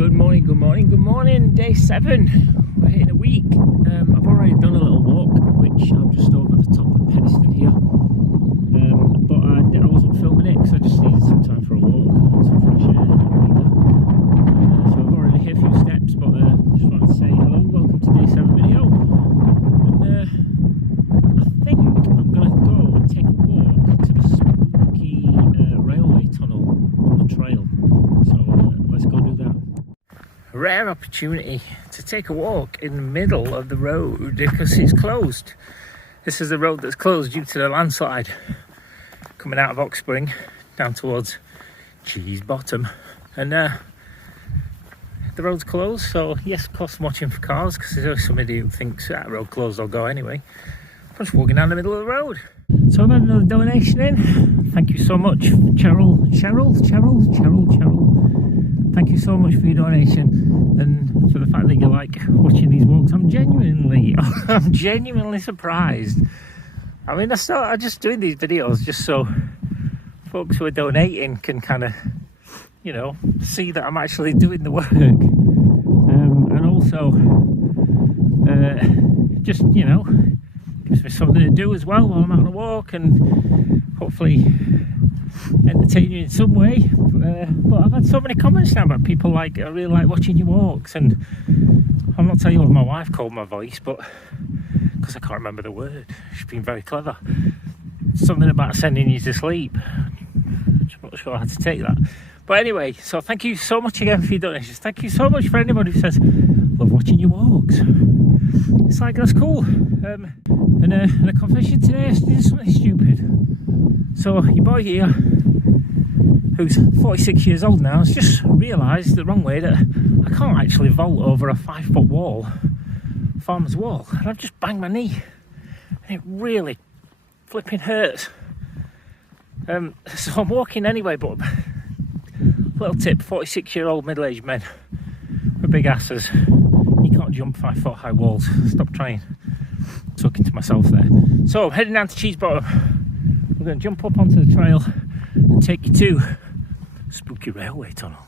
Good morning, day 7. We're hitting a week. I've already done a little walk, which I'm just over at the top of Penistone here. But I wasn't filming it because I just needed some time for a walk, some fresh air, so I've already hit a few steps, but just wanted to say hello, welcome to day 7 video. And I think I'm going to go and take a walk to the spooky railway tunnel on the trail. So let's go do that. A rare opportunity to take a walk in the middle of the road because it's closed. This is the road that's closed due to the landslide coming out of Oxspring down towards Cheese Bottom, and the road's closed. So yes, of course I'm watching for cars because there's always somebody who thinks that road closed, I'll go anyway. I'm just walking down the middle of the road. So I've had another donation in. Thank you so much, Cheryl. Thank you so much for your donation and for the fact that you like watching these walks. I'm genuinely surprised. I mean, I'm just doing these videos just so folks who are donating can kind of, you know, see that I'm actually doing the work. And also, just, you know, gives me something to do as well while I'm out on a walk and hopefully entertain you in some way. But I've had so many comments now about people like, I really like watching your walks, and I'm not telling you what my wife called my voice, but because I can't remember the word. She's been very clever. Something about sending you to sleep. I'm not sure how to take that. But anyway, so thank you so much again for your donations. Thank you so much for anybody who says, love watching your walks. It's like, that's cool. And a confession today, I did something stupid. So your boy here, who's 46 years old now, has just realised the wrong way that I can't actually vault over a 5-foot wall, farmer's wall, and I've just banged my knee and it really flipping hurts. So I'm walking anyway, but little tip, 46-year-old middle-aged men with big asses, you can't jump 5-foot high walls. Stop trying. Talking to myself there. So I'm heading down to Cheese Bottom. We're going to jump up onto the trail and take you to spooky railway tunnel.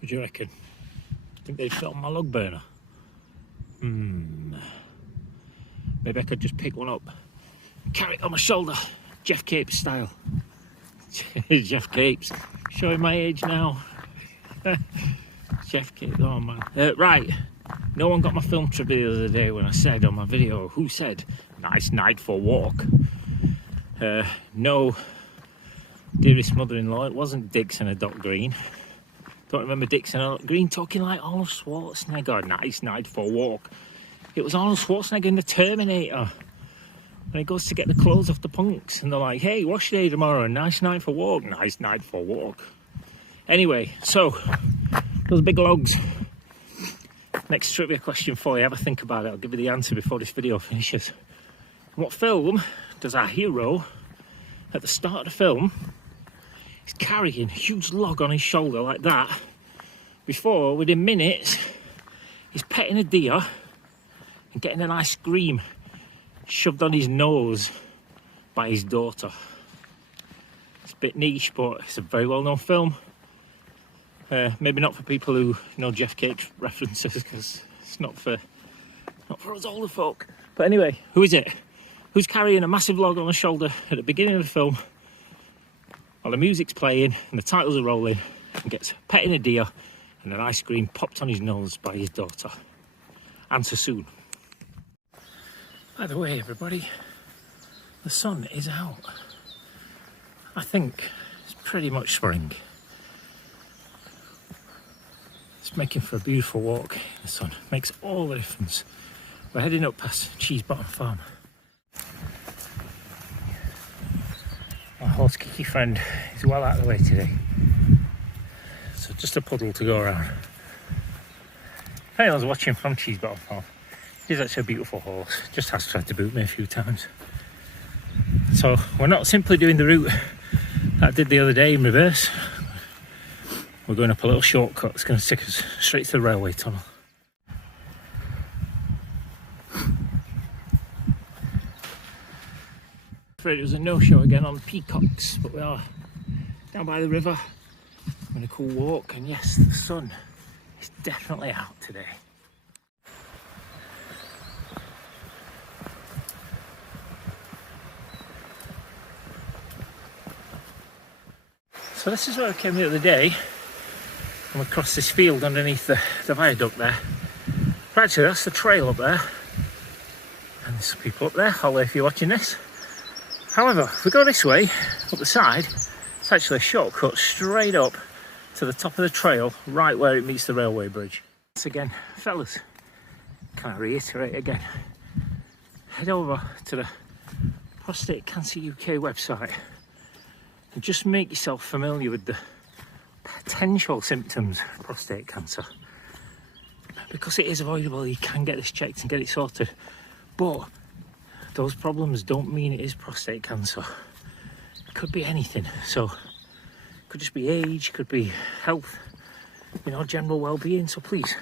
What do you reckon? Think they'd fit on my log burner? Maybe I could just pick one up, carry it on my shoulder, Jeff Capes style. Jeff Capes, showing my age now. Jeff Capes, oh man. Right, no one got my film trivia the other day when I said on my video, who said, nice night for a walk? No, dearest mother-in-law, it wasn't Dixon or Doc Green. Don't remember Dixon or Doc Green talking like Arnold Schwarzenegger, nice night for a walk. It was Arnold Schwarzenegger in The Terminator. When he goes to get the clothes off the punks and they're like, hey, wash day tomorrow, nice night for a walk, nice night for a walk. Anyway, so, those big logs. Next trivia question for you, have a think about it, I'll give you the answer before this video finishes. In what film does our hero, at the start of the film, he's carrying a huge log on his shoulder like that, before, within minutes, he's petting a deer and getting an ice cream shoved on his nose by his daughter. It's a bit niche, but it's a very well-known film. Maybe not for people who know Jeff Capes references, because it's not for us older folk. But anyway, who is it? Who's carrying a massive log on the shoulder at the beginning of the film while the music's playing and the titles are rolling, and gets petting a deer and an ice cream popped on his nose by his daughter? Answer soon. By the way, everybody, the sun is out. I think it's pretty much spring. It's making for a beautiful walk in the sun. Makes all the difference. We're heading up past Cheese Bottom Farm. My horse Kiki friend is well out of the way today, so just a puddle to go around. If anyone's watching from Cheese Bottom Farm, he's actually a beautiful horse, just has tried to boot me a few times. So we're not simply doing the route that I did the other day in reverse. We're going up a little shortcut that's going to take us straight to the railway tunnel. Afraid it was a no-show again on peacocks, but we are down by the river having a cool walk, and yes, the sun is definitely out today. So this is where I came the other day, and we crossed this field underneath the viaduct there. But actually that's the trail up there, and there's some people up there. Hello if you're watching this. However, if we go this way, up the side, it's actually a shortcut straight up to the top of the trail, right where it meets the railway bridge. Once again, fellas, can I reiterate again, head over to the Prostate Cancer UK website and just make yourself familiar with the potential symptoms of prostate cancer. Because it is avoidable, you can get this checked and get it sorted. But those problems don't mean it is prostate cancer. It could be anything. So it could just be age, could be health, you know, general well-being. So please,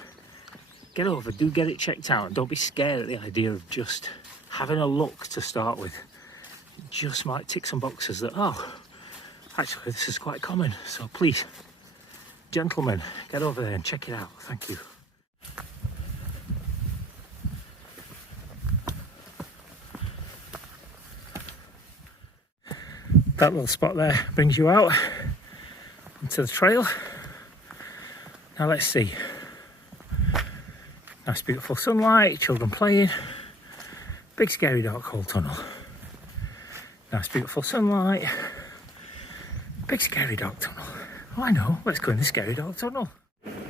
get over, do get it checked out, and don't be scared at the idea of just having a look to start with. It just might tick some boxes that, oh, actually this is quite common. So please, gentlemen, get over there and check it out. Thank you. That little spot there brings you out onto the trail. Now let's see. Nice beautiful sunlight, children playing. Big scary dark hole tunnel. Nice beautiful sunlight. Big scary dark tunnel. Oh, I know, let's go in the scary dark tunnel.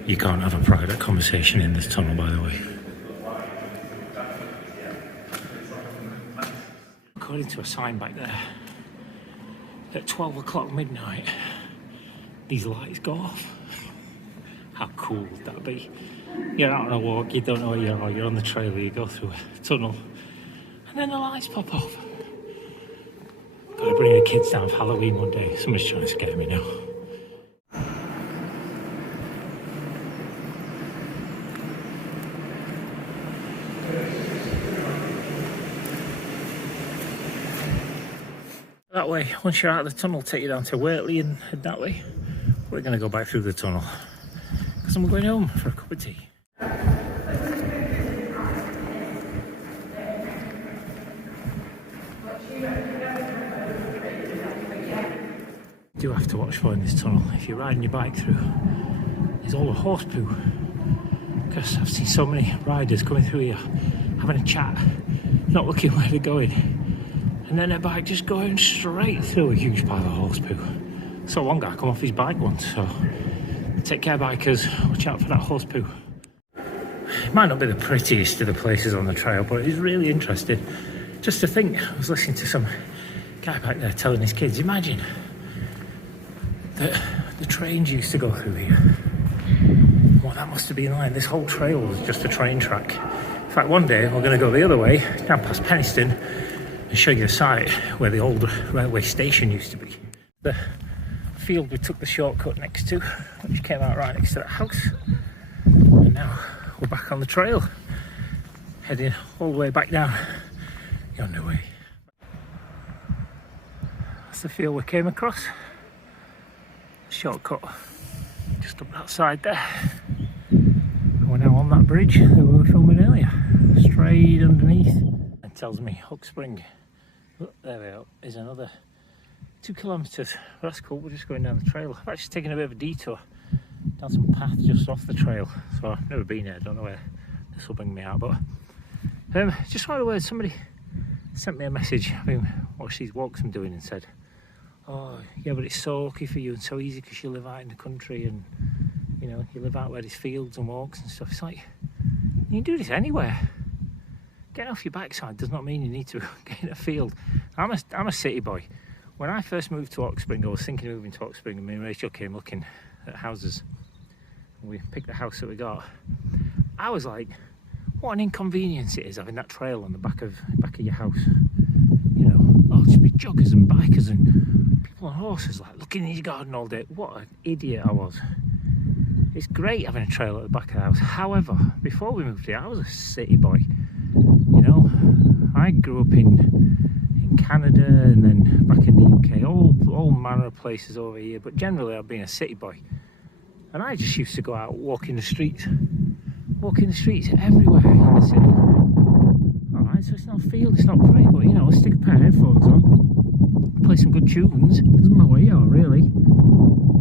You can't have a private conversation in this tunnel, by the way. According to a sign back there, at 12 o'clock midnight, these lights go off. How cool would that be? You're out on a walk, you don't know where you are, you're on the trail, you go through a tunnel, and then the lights pop off. Gotta bring the kids down for Halloween one day. Somebody's trying to scare me now. That way, once you're out of the tunnel, take you down to Waitley and head that way. We're going to go back through the tunnel because I'm going home for a cup of tea. You do have to watch for in this tunnel if you're riding your bike through. There's all the horse poo, because I've seen so many riders coming through here having a chat, not looking where they're going. And then their bike just going straight through a huge pile of horse poo. Saw one guy come off his bike once, so take care bikers, watch out for that horse poo. It might not be the prettiest of the places on the trail, but it's really interesting. Just to think, I was listening to some guy back there telling his kids, imagine that the trains used to go through here. What that must have been like. This whole trail was just a train track. In fact, one day we're going to go the other way, down past Penistone, and show you a site where the old railway station used to be. The field we took the shortcut next to, which came out right next to that house. And now we're back on the trail, heading all the way back down yonder way. That's the field we came across. Shortcut just up that side there. And we're now on that bridge that we were filming earlier, straight underneath. It tells me Hook Spring. Look, there we are, is another 2 kilometres. Well, that's cool, we're just going down the trail. I've actually taken a bit of a detour down some path just off the trail, so I've never been here, don't know where this will bring me out, but just one of the words, somebody sent me a message having watched these walks I'm doing and said, oh yeah, but it's so lucky for you and so easy because you live out in the country and you know, you live out where there's fields and walks and stuff. It's like, you can do this anywhere. Getting off your backside does not mean you need to get in a field. I'm a city boy. When I first moved to Oxspring, I was thinking of moving to Oxspring, and me and Rachel came looking at houses. And we picked the house that we got. I was like, what an inconvenience it is having that trail on the back of your house. You know, oh, just be joggers and bikers and people on horses, like looking in your garden all day. What an idiot I was. It's great having a trail at the back of the house. However, before we moved here, I was a city boy. You know, I grew up in Canada and then back in the UK, all manner of places over here, but generally I've been a city boy. And I just used to go out walking the streets everywhere in the city. Alright, so it's not a field, it's not pretty, but you know, stick a pair of headphones on, play some good tunes, doesn't matter where you are really.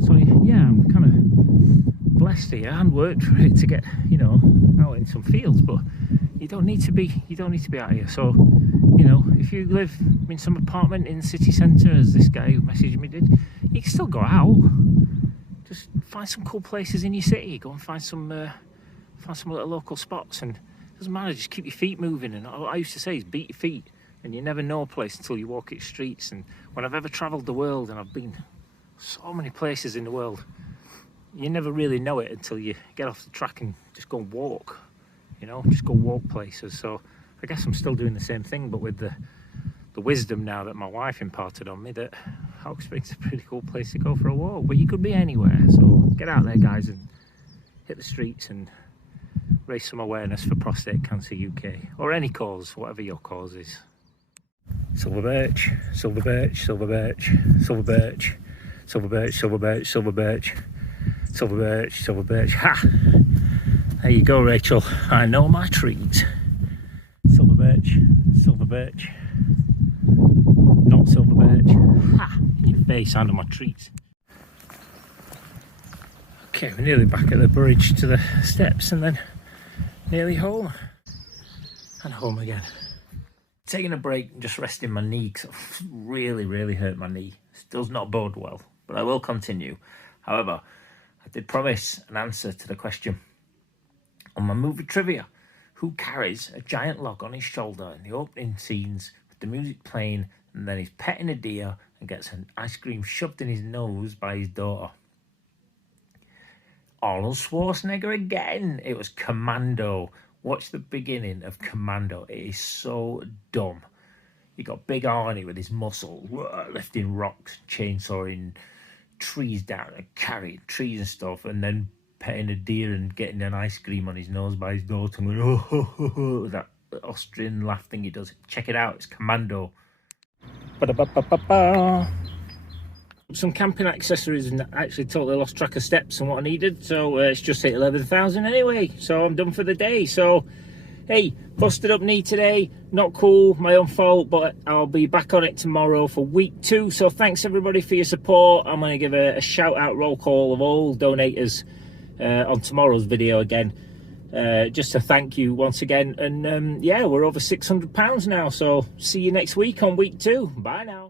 So yeah, I'm kind of blessed here and worked for it to get, you know, out in some fields, but you don't need to be out here. So, you know, if you live in some apartment in the city centre, as this guy who messaged me did, you can still go out. Just find some cool places in your city. Go and find some little local spots, and it doesn't matter. Just keep your feet moving. And what I used to say is beat your feet, and you never know a place until you walk its streets. And when I've ever travelled the world, and I've been so many places in the world, you never really know it until you get off the track and just go and walk. You know, just go walk places. So I guess I'm still doing the same thing, but with the wisdom now that my wife imparted on me, that Hawke Spring's a pretty cool place to go for a walk. But you could be anywhere, so get out there, guys, and hit the streets and raise some awareness for Prostate Cancer UK, or any cause, whatever your cause is. Silver birch, silver birch, silver birch, silver birch, silver birch, silver birch, silver birch, silver birch, silver birch. Ha! There you go, Rachel. I know my trees. Silver birch, silver birch, not silver birch. Ha! In your face, I know my trees. Okay, we're nearly back at the bridge to the steps, and then nearly home. And home again. Taking a break and just resting my knee, because I've really hurt my knee. This does not bode well, but I will continue. However, I did promise an answer to the question on my movie trivia. Who carries a giant log on his shoulder in the opening scenes with the music playing, and then he's petting a deer and gets an ice cream shoved in his nose by his daughter? Arnold Schwarzenegger again. It was Commando. Watch the beginning of Commando. It is so dumb. You got Big Arnie with his muscle, lifting rocks, chainsawing trees down and carrying trees and stuff, and then petting a deer and getting an ice cream on his nose by his daughter, and going, oh, that Austrian laugh thing he does. Check it out, it's Commando. Ba-da-ba-ba-ba-ba. Some camping accessories, and actually totally lost track of steps and what I needed, so it's just hit 11,000 anyway, so I'm done for the day. So hey, busted up knee today, not cool, my own fault, but I'll be back on it tomorrow for week 2. So thanks everybody for your support. I'm going to give a shout out roll call of all donators on tomorrow's video again, just to thank you once again. And yeah, we're over £600 now, so see you next week on week 2. Bye now.